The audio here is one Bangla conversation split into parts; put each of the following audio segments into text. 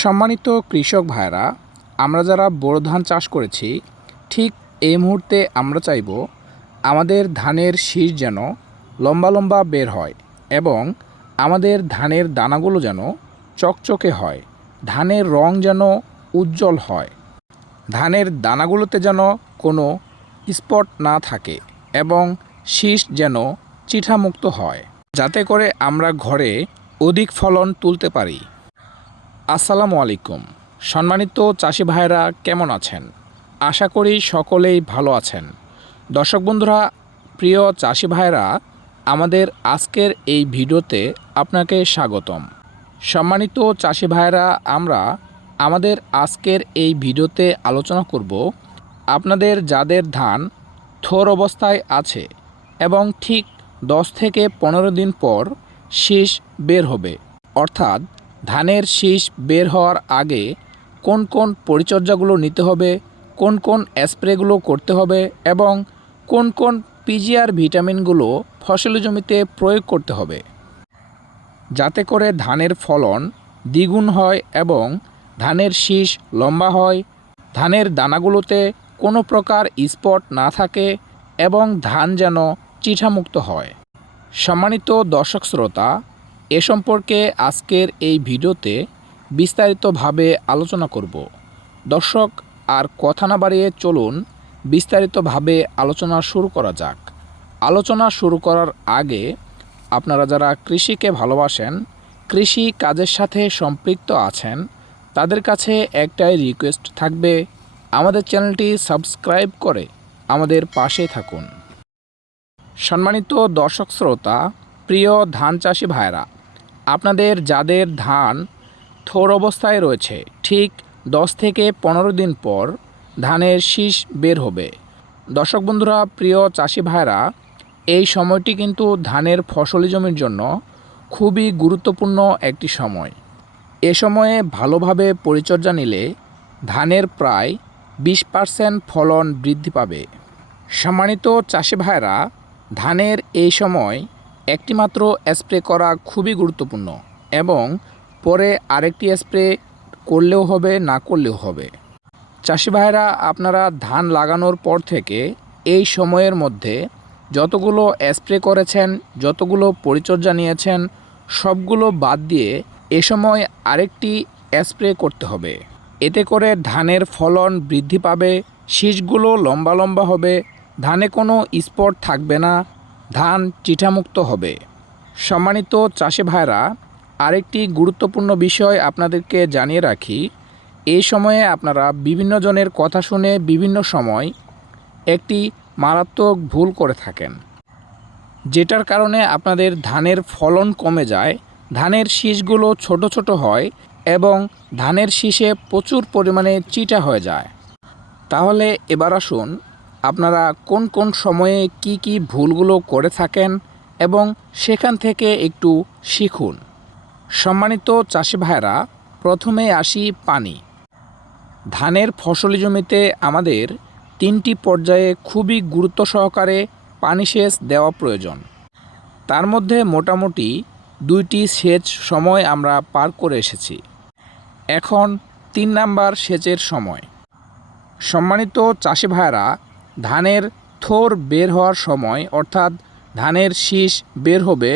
সম্মানিত কৃষক ভাইরা, আমরা যারা বোরো ধান চাষ করেছি, ঠিক এই মুহূর্তে আমরা চাইব আমাদের ধানের শীষ যেন লম্বা লম্বা বের হয় এবং আমাদের ধানের দানাগুলো যেন চকচকে হয়, ধানের রং যেন উজ্জ্বল হয়, ধানের দানাগুলোতে যেন কোনো স্পট না থাকে এবং শীষ যেন চিঠামুক্ত হয়, যাতে করে আমরা ঘরে অধিক ফলন তুলতে পারি। আসসালামু আলাইকুম। সম্মানিত চাষি ভাইরা, কেমন আছেন? আশা করি সকলেই ভালো আছেন। দর্শক বন্ধুরা, প্রিয় চাষি ভাইরা, আমাদের আজকের এই ভিডিওতে আপনাকে স্বাগতম। সম্মানিত চাষি ভাইরা, আমরা আমাদের আজকের এই ভিডিওতে আলোচনা করব আপনাদের যাদের ধান থোর অবস্থায় আছে এবং ঠিক 10 থেকে 15 দিন পর শীষ বের হবে, অর্থাৎ ধানের শীষ বের হওয়ার আগে কোন কোন পরিচর্যাগুলো নিতে হবে, কোন কোন স্প্রেগুলো করতে হবে এবং কোন কোন পিজিআর ভিটামিনগুলো ফসলি জমিতে প্রয়োগ করতে হবে, যাতে করে ধানের ফলন দ্বিগুণ হয় এবং ধানের শীষ লম্বা হয়, ধানের দানাগুলোতে কোনো প্রকার স্পট না থাকে এবং ধান যেন চিঠামুক্ত হয়। সম্মানিত দর্শক শ্রোতা, এ সম্পর্কে আজকের এই ভিডিওতে বিস্তারিতভাবে আলোচনা করব। দর্শক, আর কথা না বাড়িয়ে চলুন বিস্তারিতভাবে আলোচনা শুরু করা যাক। আলোচনা শুরু করার আগে আপনারা যারা কৃষিকে ভালোবাসেন, কৃষি কাজের সাথে সম্পৃক্ত আছেন, তাদের কাছে একটাই রিকোয়েস্ট থাকবে, আমাদের চ্যানেলটি সাবস্ক্রাইব করে আমাদের পাশে থাকুন। সম্মানিত দর্শক শ্রোতা, প্রিয় ধান চাষি ভাইরা, আপনাদের যাদের ধান থোর অবস্থায় রয়েছে, ঠিক 10 থেকে 15 দিন পর ধানের শীষ বের হবে। দর্শক বন্ধুরা, প্রিয় চাষি ভাইরা, এই সময়টি কিন্তু ধানের ফসলি জমির জন্য খুবই গুরুত্বপূর্ণ একটি সময়। এ সময়ে ভালোভাবে পরিচর্যা নিলে ধানের প্রায় 20% ফলন বৃদ্ধি পাবে। সম্মানিত চাষি ভাইরা, ধানের এই সময় একটিমাত্র স্প্রে করা খুবই গুরুত্বপূর্ণ এবং পরে আরেকটি স্প্রে করলেও হবে, না করলেও হবে। চাষি ভাইরা, আপনারা ধান লাগানোর পর থেকে এই সময়ের মধ্যে যতগুলো স্প্রে করেছেন, যতগুলো পরিচর্যা নিয়েছেন, সবগুলো বাদ দিয়ে এ সময় আরেকটি স্প্রে করতে হবে। এতে করে ধানের ফলন বৃদ্ধি পাবে, শীষগুলো লম্বা লম্বা হবে, ধানে কোনো স্পট থাকবে না, ধান চিঠামুক্ত হবে। সম্মানিত চাষি ভাইরা, আরেকটি গুরুত্বপূর্ণ বিষয় আপনাদেরকে জানিয়ে রাখি, এই সময়ে আপনারা বিভিন্ন জনের কথা শুনে বিভিন্ন সময় একটি মারাত্মক ভুল করে থাকেন, যেটার কারণে আপনাদের ধানের ফলন কমে যায়, ধানের শীষগুলো ছোট ছোট হয় এবং ধানের শীষে প্রচুর পরিমাণে চিটা হয়ে যায়। তাহলে এবার আসুন, আপনারা কোন কোন সময়ে কি কি ভুলগুলো করে থাকেন এবং সেখান থেকে একটু শিখুন। সম্মানিত চাষি ভাইরা, প্রথমে আসি পানি। ধানের ফসলি জমিতে আমাদের 3টি পর্যায়ে খুবই গুরুত্ব সহকারে পানি সেচ দেওয়া প্রয়োজন। তার মধ্যে মোটামুটি 2টি সেচ সময় আমরা পার করে এসেছি। এখন 3 নাম্বার সেচের সময়। সম্মানিত চাষি ভাইরা, ধানের থোর বের হওয়ার সময়, অর্থাৎ ধানের শীষ বের হবে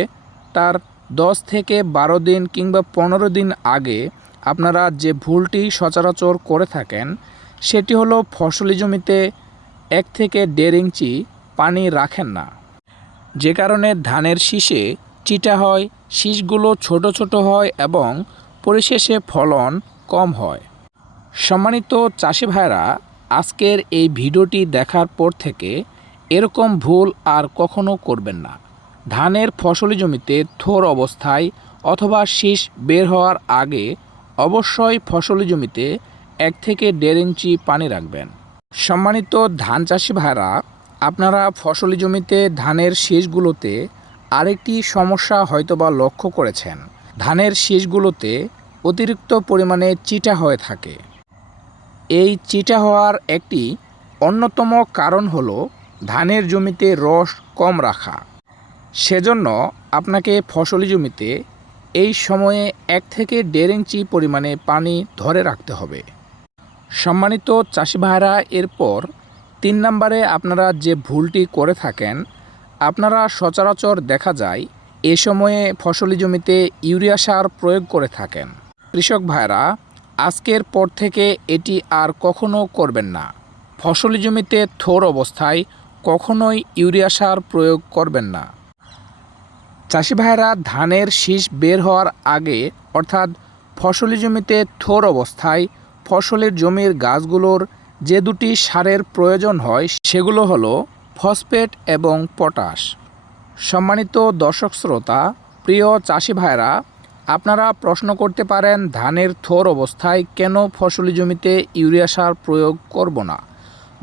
তার 10 থেকে 12 দিন কিংবা 15 দিন আগে আপনারা যে ভুলটি সচরাচর করে থাকেন, সেটি হলো ফসলি জমিতে 1 থেকে 1.5 ইঞ্চি পানি রাখেন না, যে কারণে ধানের শীষে চিটা হয়, শীষগুলো ছোট ছোট হয় এবং পরিশেষে ফলন কম হয়। সম্মানিত চাষি ভাইরা, আজকের এই ভিডিওটি দেখার পর থেকে এরকম ভুল আর কখনো করবেন না। ধানের ফসলি জমিতে থোর অবস্থায় অথবা শীষ বের হওয়ার আগে অবশ্যই ফসলি জমিতে 1 থেকে 1.5 ইঞ্চি পানি রাখবেন। সম্মানিত ধান চাষি ভাইরা, আপনারা ফসলি জমিতে ধানের শীষগুলোতে আরেকটি সমস্যা হয়তোবা লক্ষ্য করেছেন, ধানের শীষগুলোতে অতিরিক্ত পরিমাণে চিটা হয়ে থাকে। এই চিটা হওয়ার একটি অন্যতম কারণ হলো ধানের জমিতে রস কম রাখা। সেজন্য আপনাকে ফসলি জমিতে এই সময়ে 1 থেকে 1.5 ইঞ্চি পরিমাণে পানি ধরে রাখতে হবে। সম্মানিত চাষি ভাইরা, এরপর 3 নম্বরে আপনারা যে ভুলটি করে থাকেন, আপনারা সচরাচর দেখা যায় এ সময়ে ফসলি জমিতে ইউরিয়া সার প্রয়োগ করে থাকেন। কৃষক ভাইরা, আজকের পর থেকে এটি আর কখনো করবেন না। ফসলি জমিতে থোর অবস্থায় কখনোই ইউরিয়া সার প্রয়োগ করবেন না। চাষি ভাইরা, ধানের শীষ বের হওয়ার আগে অর্থাৎ ফসলি জমিতে থোর অবস্থায় ফসলের জমির গাছগুলোর যে দুটি সারের প্রয়োজন হয় সেগুলো হলো ফসফেট এবং পটাশ। সম্মানিত দর্শক শ্রোতা, প্রিয় চাষি ভাইরা, আপনারা প্রশ্ন করতে পারেন ধানের থোর অবস্থায় কেন ফসলি জমিতে ইউরিয়া সার প্রয়োগ করব না।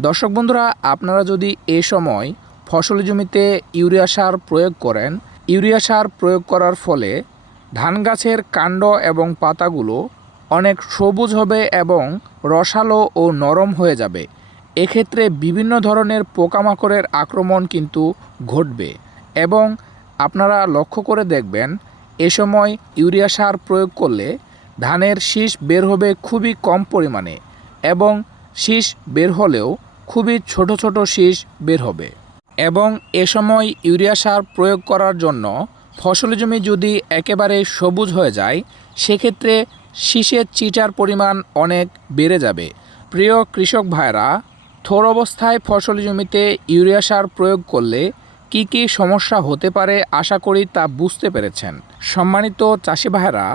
দর্শক বন্ধুরা, আপনারা যদি এ সময় ফসলি জমিতে ইউরিয়া সার প্রয়োগ করেন, ইউরিয়া সার প্রয়োগ করার ফলে ধান গাছের কাণ্ড এবং পাতাগুলো অনেক সবুজ হবে এবং রসালো ও নরম হয়ে যাবে। এক্ষেত্রে বিভিন্ন ধরনের পোকামাকড়ের আক্রমণ কিন্তু ঘটবে এবং আপনারা লক্ষ্য করে দেখবেন এ সময় ইউরিয়া সার প্রয়োগ করলে ধানের শীষ বের হবে খুবই কম পরিমাণে এবং শীষ বের হলেও খুবই ছোট ছোট শীষ বের হবে। এবং এ সময় ইউরিয়া সার প্রয়োগ করার জন্য ফসলি জমি যদি একেবারে সবুজ হয়ে যায়, সেক্ষেত্রে শীষের চিটার পরিমাণ অনেক বেড়ে যাবে। প্রিয় কৃষক ভাইরা, থোর অবস্থায় ফসলি জমিতে ইউরিয়া সার প্রয়োগ করলে কি কি সমস্যা হতে পারে আশা করি তা বুঝতে পেরেছেন। সম্মানিত চাষি ভাইরা,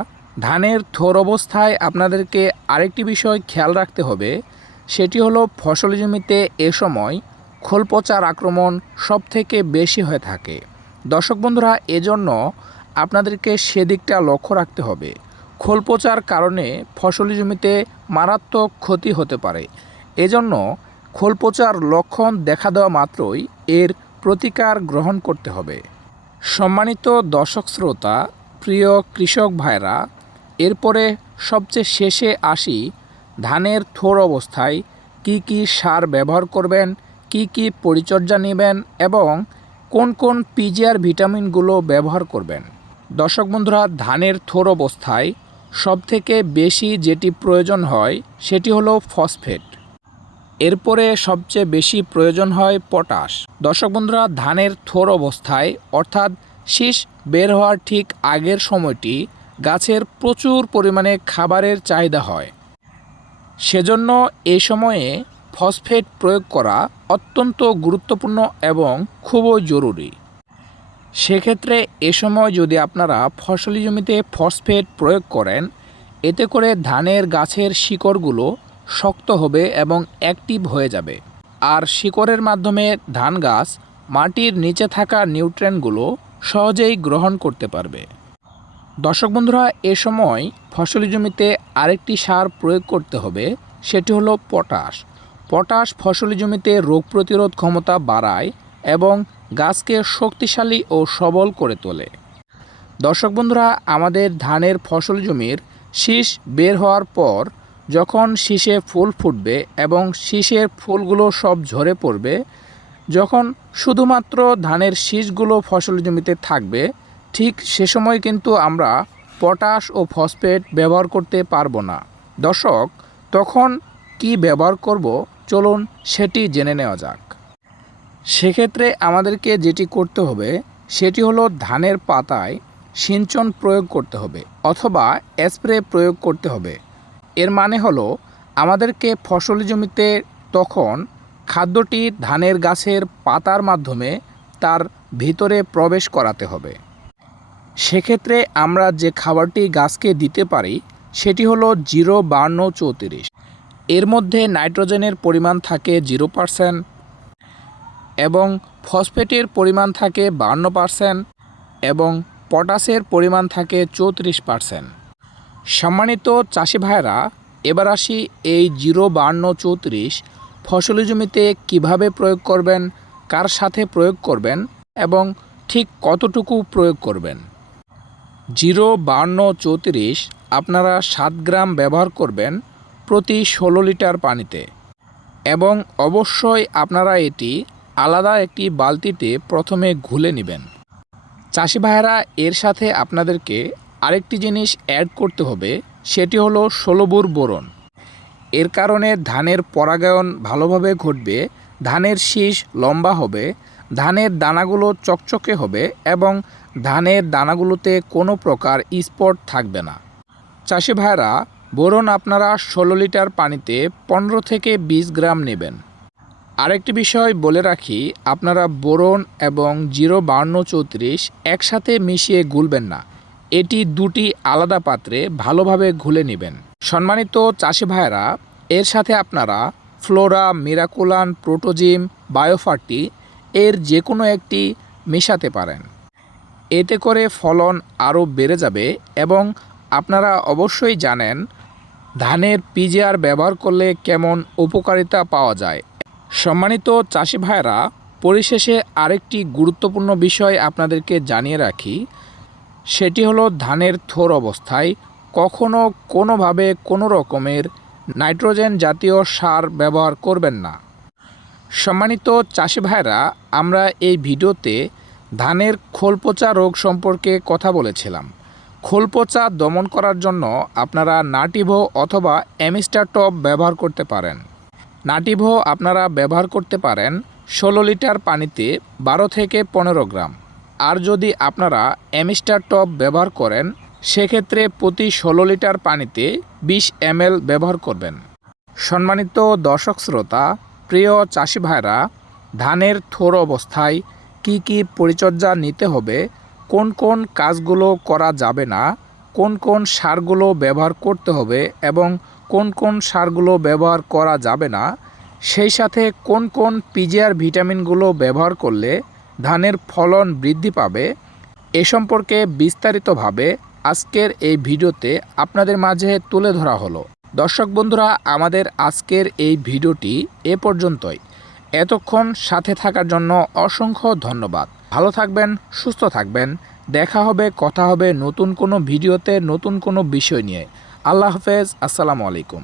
ধানের থোর অবস্থায় আপনাদেরকে আরেকটি বিষয় খেয়াল রাখতে হবে, সেটি হলো ফসলি জমিতে এ সময় খোল পচার আক্রমণ সবথেকে বেশি হয়ে থাকে। দর্শক বন্ধুরা, এজন্য আপনাদেরকে সেদিকটা লক্ষ্য রাখতে হবে। খোল পচার কারণে ফসলি জমিতে মারাত্মক ক্ষতি হতে পারে। এজন্য খোল পচার লক্ষণ দেখা দেওয়া মাত্রই এর প্রতিকার গ্রহণ করতে হবে। সম্মানিত দর্শক শ্রোতা, প্রিয় কৃষক ভাইরা, এরপরে সবচেয়ে শেষে আসি ধানের থোর অবস্থায় কি কি সার ব্যবহার করবেন, কি কি পরিচর্যা নেবেন এবং কোন কোন পিজিআর ভিটামিনগুলো ব্যবহার করবেন। দর্শক বন্ধুরা, ধানের থোর অবস্থায় সবথেকে বেশি যেটি প্রয়োজন হয় সেটি হলো ফসফেট। এরপরে সবচেয়ে বেশি প্রয়োজন হয় পটাশ। দর্শক বন্ধুরা, ধানের থোর অবস্থায় অর্থাৎ শীষ বের হওয়ার ঠিক আগের সময়টি গাছের প্রচুর পরিমাণে খাবারের চাহিদা হয়। সেজন্য এই সময়ে ফসফেট প্রয়োগ করা অত্যন্ত গুরুত্বপূর্ণ এবং খুবই জরুরি। সেক্ষেত্রে এ সময় যদি আপনারা ফসলি জমিতে ফসফেট প্রয়োগ করেন, এতে করে ধানের গাছের শিকড়গুলো শক্ত হবে এবং অ্যাক্টিভ হয়ে যাবে। আর শিকড়ের মাধ্যমে ধান গাছ মাটির নিচে থাকা নিউট্রিয়েন্টগুলো সহজেই গ্রহণ করতে পারবে। দর্শক বন্ধুরা, এ সময় ফসলি জমিতে আরেকটি সার প্রয়োগ করতে হবে, সেটি হলো পটাশ। পটাশ ফসলি জমিতে রোগ প্রতিরোধ ক্ষমতা বাড়ায় এবং গাছকে শক্তিশালী ও সবল করে তোলে। দর্শক বন্ধুরা, আমাদের ধানের ফসল জমির শীষ বের হওয়ার পর যখন শীষে ফুল ফুটবে এবং শীষের ফুলগুলো সব ঝরে পড়বে, যখন শুধুমাত্র ধানের শীষগুলো ফসল জমিতে থাকবে, ঠিক সে সময় কিন্তু আমরা পটাশ ও ফসফেট ব্যবহার করতে পারবো না। দর্শক, তখন কি ব্যবহার করব, চলুন সেটি জেনে নেওয়া যাক। সেক্ষেত্রে আমাদেরকে যেটি করতে হবে সেটি হলো ধানের পাতায় সিঞ্চন প্রয়োগ করতে হবে অথবা স্প্রে প্রয়োগ করতে হবে। এর মানে হলো আমাদেরকে ফসলি জমিতে তখন খাদ্যটি ধানের গাছের পাতার মাধ্যমে তার ভিতরে প্রবেশ করাতে হবে। সেক্ষেত্রে আমরা যে খাবারটি গাছকে দিতে পারি সেটি হলো 0-52-34। এর মধ্যে নাইট্রোজেনের পরিমাণ থাকে 0% এবং ফসফেটের পরিমাণ থাকে 52% এবং পটাশের পরিমাণ থাকে 34%। সম্মানিত চাষি ভাইরা, এবার আসি এই 0-52-34 ফসলি জমিতে কিভাবে প্রয়োগ করবেন, কার সাথে প্রয়োগ করবেন এবং ঠিক কতটুকু প্রয়োগ করবেন। 0-52-34 আপনারা 7 গ্রাম ব্যবহার করবেন প্রতি 16 লিটার পানিতে এবং অবশ্যই আপনারা এটি আলাদা একটি বালতিতে প্রথমে ঘুলে নেবেন। চাষি ভাইয়েরা, এর সাথে আপনাদেরকে আরেকটি জিনিস অ্যাড করতে হবে, সেটি হলো 16 বোরন। এর কারণে ধানের পরাগায়ন ভালোভাবে ঘটবে, ধানের শীষ লম্বা হবে, ধানের দানাগুলো চকচকে হবে এবং ধানের দানাগুলোতে কোনো প্রকার স্পট থাকবে না। চাষি ভাইরা, বোরন আপনারা 16 লিটার পানিতে 15 থেকে 20 গ্রাম নেবেন। আরেকটি বিষয় বলে রাখি, আপনারা বোরন এবং 05234 একসাথে মিশিয়ে গুলবেন না, এটি দুটি আলাদা পাত্রে ভালোভাবে ঘুলে নেবেন। সম্মানিত চাষি ভাইরা, এর সাথে আপনারা ফ্লোরা, মিরাকুলান, প্রোটোজিম, বায়োফার্টি এর যে কোনো একটি মেশাতে পারেন। এতে করে ফলন আরও বেড়ে যাবে এবং আপনারা অবশ্যই জানেন ধানের পিজিআর ব্যবহার করলে কেমন উপকারিতা পাওয়া যায়। সম্মানিত চাষি ভাইরা, পরিশেষে আরেকটি গুরুত্বপূর্ণ বিষয় আপনাদেরকে জানিয়ে রাখি, সেটি হলো ধানের থোর অবস্থায় কখনো কোনোভাবে কোনো রকমের নাইট্রোজেন জাতীয় সার ব্যবহার করবেন না। সম্মানিত চাষি ভাইরা, আমরা এই ভিডিওতে ধানের খোলপচা রোগ সম্পর্কে কথা বলেছিলাম। খোলপচা দমন করার জন্য আপনারা নাটিভো অথবা অ্যামিস্টার টপ ব্যবহার করতে পারেন। নাটিভো আপনারা ব্যবহার করতে পারেন 16 লিটার পানিতে 12 থেকে 15 গ্রাম। আর যদি আপনারা অ্যামিস্টার টপ ব্যবহার করেন, সেক্ষেত্রে প্রতি 16 লিটার পানিতে 20 ml ব্যবহার করবেন। সম্মানিত দর্শক শ্রোতা, প্রিয় চাষি ভাইরা, ধানের থোর অবস্থায় কি কি পরিচর্যা নিতে হবে, কোন কোন কাজগুলো করা যাবে না, কোন কোন সারগুলো ব্যবহার করতে হবে এবং কোন কোন সারগুলো ব্যবহার করা যাবে না, সেই সাথে কোন কোন পিজিআর ভিটামিনগুলো ব্যবহার করলে ধানের ফলন বৃদ্ধি পাবে, এ সম্পর্কে বিস্তারিতভাবে আজকের এই ভিডিওতে আপনাদের মাঝে তুলে ধরা হলো। দর্শক বন্ধুরা, আমাদের আজকের এই ভিডিওটি এ পর্যন্তই। এতক্ষণ সাথে থাকার জন্য অসংখ্য ধন্যবাদ। ভালো থাকবেন, সুস্থ থাকবেন। দেখা হবে, কথা হবে নতুন কোনো ভিডিওতে, নতুন কোনো বিষয় নিয়ে। আল্লাহ হাফেজ, আসসালামু আলাইকুম।